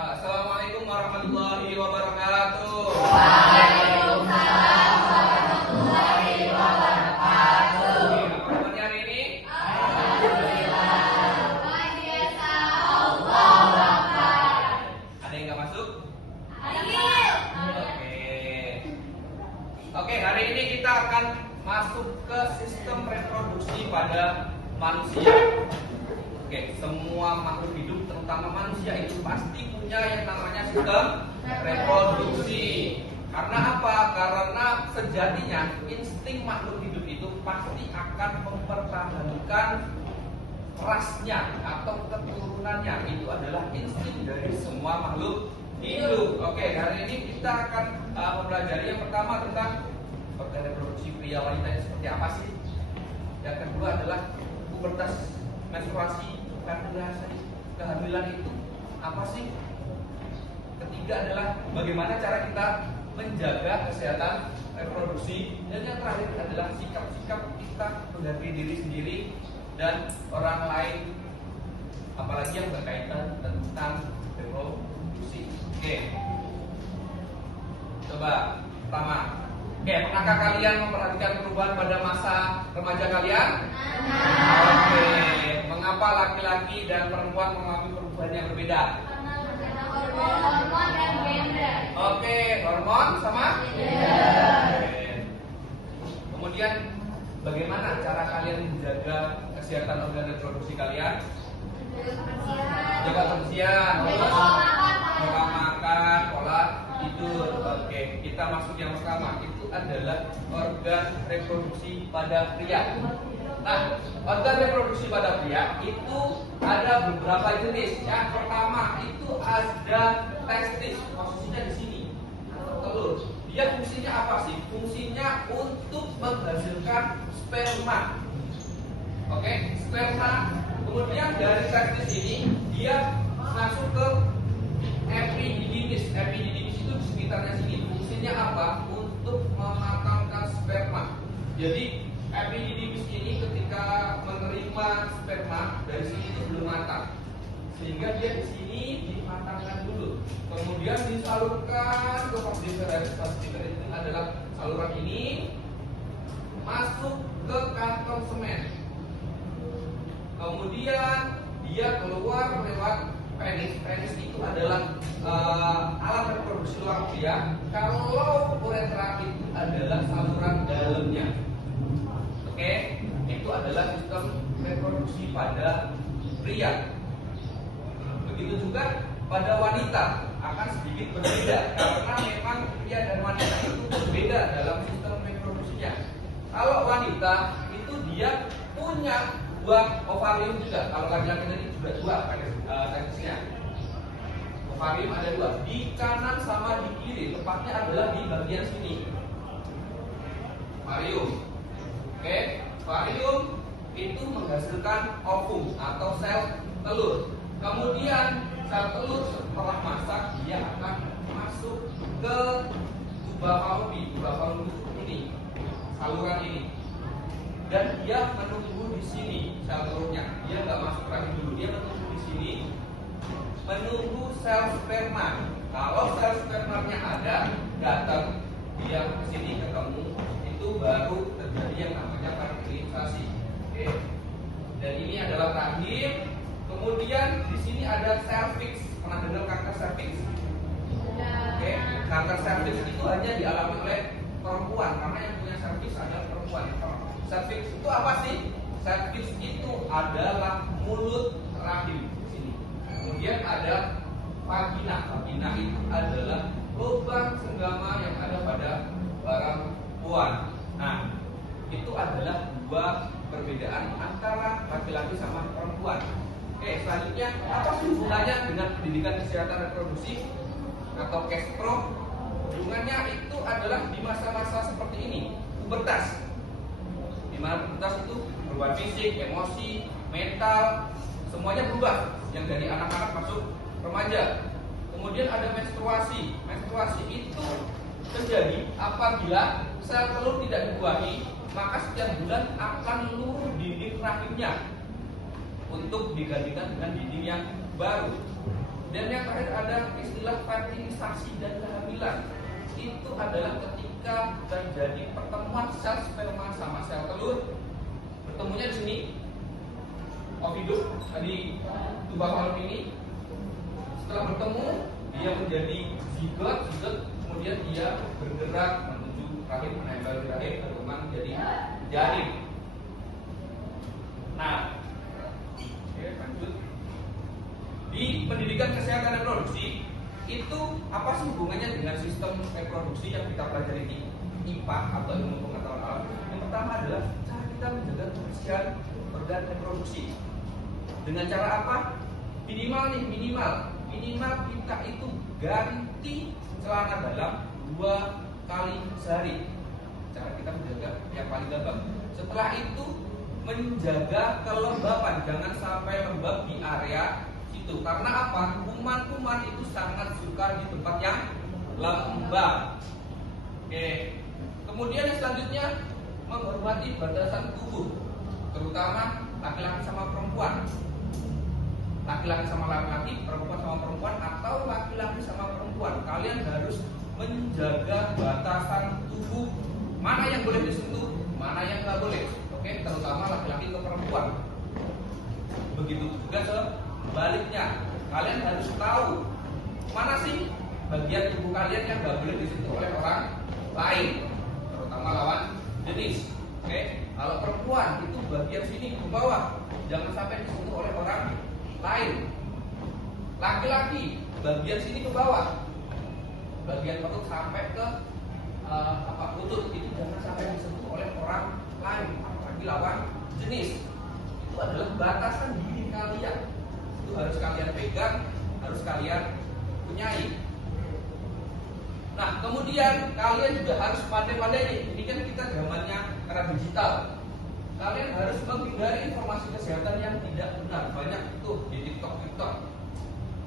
Assalamualaikum warahmatullahi wabarakatuh. Waalaikumsalam warahmatullahi wabarakatuh. Apa kabarnya hari ini? Alhamdulillah. Luar biasa. Allahu Akbar. Ada yang nggak masuk? Hadir. Oke, hari ini kita akan masuk ke sistem reproduksi pada manusia. Oke, semua makhluk hidup, terutama manusia, itu pasti punya yang namanya sistem reproduksi. Karena apa? Karena sejatinya insting makhluk hidup itu pasti akan mempertahankan rasnya atau keturunannya. Itu adalah insting dari semua makhluk hidup. Oke, hari ini kita akan mempelajari yang pertama tentang organ reproduksi pria wanita itu seperti apa sih. Yang kedua adalah pubertas, menstruasi, kehamilan itu apa sih? Ketiga adalah bagaimana cara kita menjaga kesehatan reproduksi. Dan yang terakhir adalah sikap-sikap kita menghargai diri sendiri dan orang lain, apalagi yang berkaitan tentang reproduksi. Oke, coba pertama. Oke, pernahkah kalian memperhatikan perubahan pada masa remaja kalian? Oke, mengapa laki-laki dan perempuan mengalami perubahan yang berbeda? Hormon dan gender. Oke, hormon sama? Oke. Kemudian, bagaimana cara kalian menjaga kesehatan organ reproduksi kalian? Jaga kebersihan, pola makan, pola tidur. Oke, kita masuk yang pertama, itu adalah organ reproduksi pada pria. Nah, organ reproduksi pada pria itu ada beberapa jenis. Yang pertama itu ada testis, posisinya di sini, atau telur. Dia fungsinya apa sih? Fungsinya untuk menghasilkan sperma. Oke, sperma. Kemudian dari testis ini dia masuk ke epididymis. Epididymis itu di sekitarnya sini. Fungsinya apa? Untuk mematangkan sperma. Jadi epididymis ini ketika menerima sperma dari sini itu belum matang, sehingga dia di sini dimatangkan dulu. Kemudian disalurkan ke pasteurisasi. Pasteurisasi itu adalah saluran ini masuk ke kantong semen. Kemudian dia keluar lewat penis. Penis itu adalah alat reproduksi luar pria. Kalau uretra itu adalah saluran dalamnya. Oke, itu adalah sistem reproduksi pada pria. Begitu juga pada wanita akan sedikit berbeda karena memang pria dan wanita itu berbeda dalam sistem reproduksinya. Kalau wanita itu dia punya dua ovarium juga. Kalau laki-laki tadi juga dua testisnya. Ovarium ada dua, di kanan sama di kiri. Tepatnya adalah di bagian sini. Ovarium. Oke, ovarium itu menghasilkan ovum atau sel telur. Kemudian sel telur setelah masak dia akan masuk ke tuba fallopi. Tuba fallopi ini, saluran ini. Dan dia menunggu di sini sel telurnya. Dia nggak masuk lagi dulu. Dia menunggu di sini, menunggu sel sperma. Kalau sel spermanya ada, datang dia ke sini ketemu, itu baru terjadi yang namanya fertilisasi. Oke. Dan ini adalah rahim. Kemudian di sini ada cervix. Pernah dengar kanker cervix? Oke. Kanker cervix itu hanya dialami oleh perempuan karena yang punya cervix adalah perempuan. Cervix itu apa sih? Cervix itu adalah mulut rahim di sini. Kemudian ada vagina. Vagina itu adalah lubang senggama yang ada pada perempuan. Nah, itu adalah dua perbedaan antara laki-laki sama perempuan. Oke, selanjutnya apa sih hubungannya dengan pendidikan kesehatan reproduksi atau KESPRO? Hubungannya itu adalah di masa-masa seperti ini, pubertas. Di mana pubertas itu perubahan fisik, emosi, mental, semuanya berubah. Yang dari anak-anak masuk remaja. Kemudian ada menstruasi. Menstruasi itu terjadi apabila sel telur tidak dibuahi, maka setiap bulan akan luruh dinding rahimnya untuk digantikan dengan dinding yang baru. Dan yang terakhir ada ada istilah fertilisasi dan kehamilan. Itu adalah ketika terjadi pertemuan sel sperma sama sel telur. Bertemunya di sini, ovidus di tuba kolom ini. Setelah bertemu, dia menjadi zigot, kemudian dia bergerak menuju rahim, menempel di rahim, berkembang menjadi janin. Nah, oke, lanjut. Di pendidikan kesehatan reproduksi itu apa sih hubungannya dengan sistem reproduksi yang kita pelajari di IPA atau ilmu pengetahuan alam? Yang pertama adalah cara kita menjaga kebersihan organ reproduksi. Dengan cara apa? Minimal kita itu ganti celana dalam 2 kali sehari. Cara kita menjaga yang paling gampang. Setelah itu menjaga kelembapan, jangan sampai lembab di area situ. Karena apa? Kuman-kuman itu sangat suka di tempat yang lembab. Oke. Kemudian yang selanjutnya menghormati batasan tubuh, terutama laki-laki sama perempuan. Laki-laki sama laki-laki, perempuan sama perempuan, atau laki-laki sama perempuan. Kalian harus menjaga batasan tubuh, mana yang boleh disentuh, mana yang nggak boleh. Oke, terutama laki-laki ke perempuan. Begitu juga sebaliknya. Kalian harus tahu mana sih bagian tubuh kalian yang nggak boleh disentuh oleh orang lain, terutama lawan jenis. Oke, kalau perempuan itu bagian sini ke bawah, jangan sampai disentuh oleh orang lain. Laki-laki bagian sini ke bawah, bagian perut sampai ke lutut itu jangan sampai disentuh oleh orang lain, apalagi lawan jenis. Itu adalah batasan diri kalian. Itu harus kalian pegang, harus kalian punyai. Nah, kemudian kalian juga harus pandai-pandai. Ini kan kita zamannya era digital. Kalian harus menghindari informasi kesehatan yang tidak benar. Banyak itu di TikTok.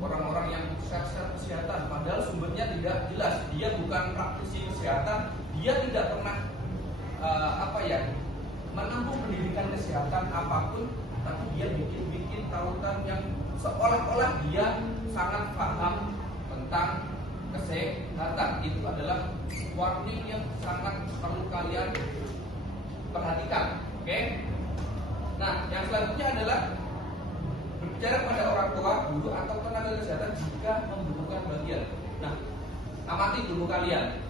Orang-orang yang share-share kesehatan, padahal sumbernya tidak jelas. Dia bukan praktisi kesehatan, dia tidak pernah menempuh pendidikan kesehatan apapun, tapi dia bikin tautan yang seolah-olah dia sangat paham tentang kesehatan. Itu adalah warning yang sangat perlu kalian perhatikan. Oke. Nah, yang selanjutnya adalah berbicara pada orang tua, guru atau tenaga kesehatan jika membutuhkan bagian. Nah, amati dulu kalian.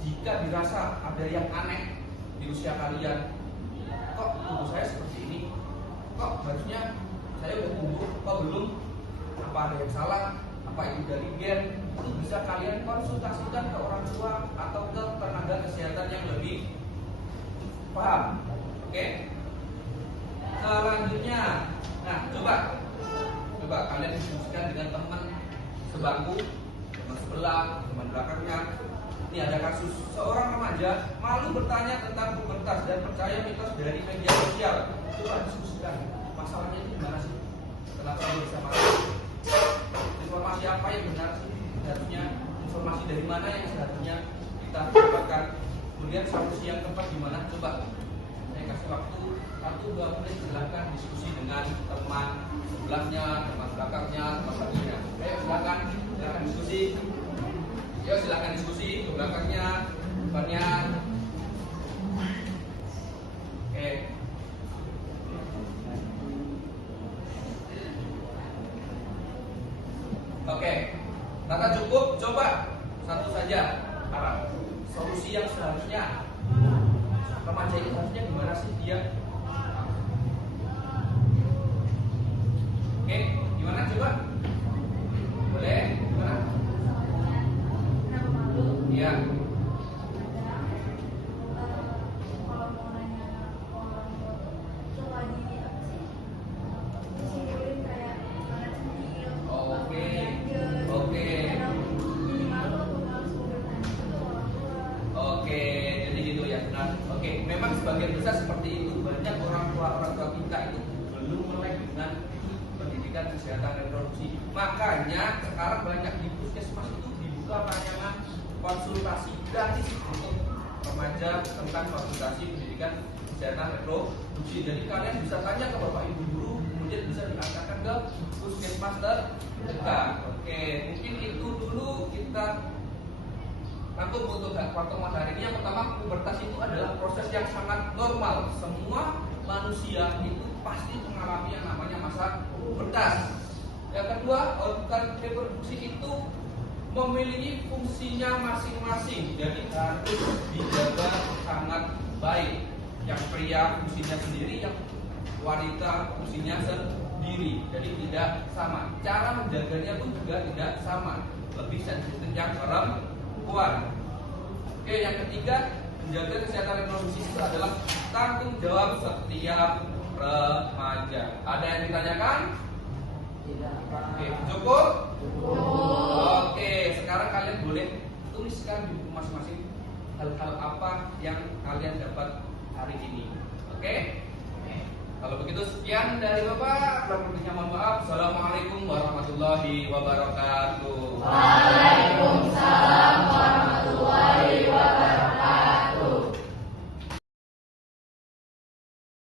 Jika dirasa ada yang aneh di usia kalian, kok tubuh saya seperti ini, kok bajunya saya udah tumbuh, kok belum, apa ada yang salah, apa itu dari gen, itu bisa kalian konsultasikan ke orang tua atau ke tenaga kesehatan yang lebih paham. Oke. Selanjutnya, nah coba kalian diskusikan dengan teman sebangku, teman sebelah, teman belakangnya. Ini ada kasus seorang remaja malu bertanya tentang pubertas dan percaya mitos dari media sosial. Coba diskusikan masalahnya itu gimana sih? Kenapa bisa masuk? Informasi apa yang benar sih? Seharusnya informasi dari mana yang seharusnya kita dapatkan? Kemudian solusi yang tepat gimana? Coba saya kasih waktu 1-2 menit, silahkan diskusi dengan teman sebelahnya, teman belakangnya, teman belakangnya. Ayo silakan diskusi. Yuk silakan diskusi ke belakangnya, depannya. Oke. Oke. Kata cukup, coba satu saja arah. Solusi yang seharusnya remaja ini harusnya gimana sih dia? Oke, gimana coba? Boleh? Gimana? Iya. Memang sebagian besar seperti itu. Banyak orang tua kita itu belum melek dengan pendidikan kesehatan reproduksi. Makanya sekarang banyak di puskesmas itu dibuka layanan konsultasi gratis untuk remaja tentang konsultasi pendidikan kesehatan reproduksi. Jadi kalian bisa tanya ke bapak ibu guru, kemudian bisa diantarkan ke puskesmas terdekat. Oke, mungkin rangkum untuk pertemuan hari ini. Yang pertama, pubertas itu adalah proses yang sangat normal. Semua manusia itu pasti mengalami yang namanya masa pubertas. Yang kedua, organ reproduksi itu memiliki fungsinya masing-masing, jadi harus dijaga sangat baik. Yang pria fungsinya sendiri, yang wanita fungsinya sendiri, jadi tidak sama. Cara menjaganya pun juga tidak sama, lebih sensitif yang perempuan. Oke, yang ketiga, menjaga kesehatan reproduksi itu adalah tanggung jawab setiap remaja. Ada yang ditanyakan? Tidak, Pak. Oke, cukup? Oke, sekarang kalian boleh tuliskan di buku masing-masing hal-hal apa yang kalian dapat hari ini. Oke? Kalau begitu sekian dari Bapak. Kurang lebihnya mohon maaf. Assalamualaikum warahmatullahi wabarakatuh.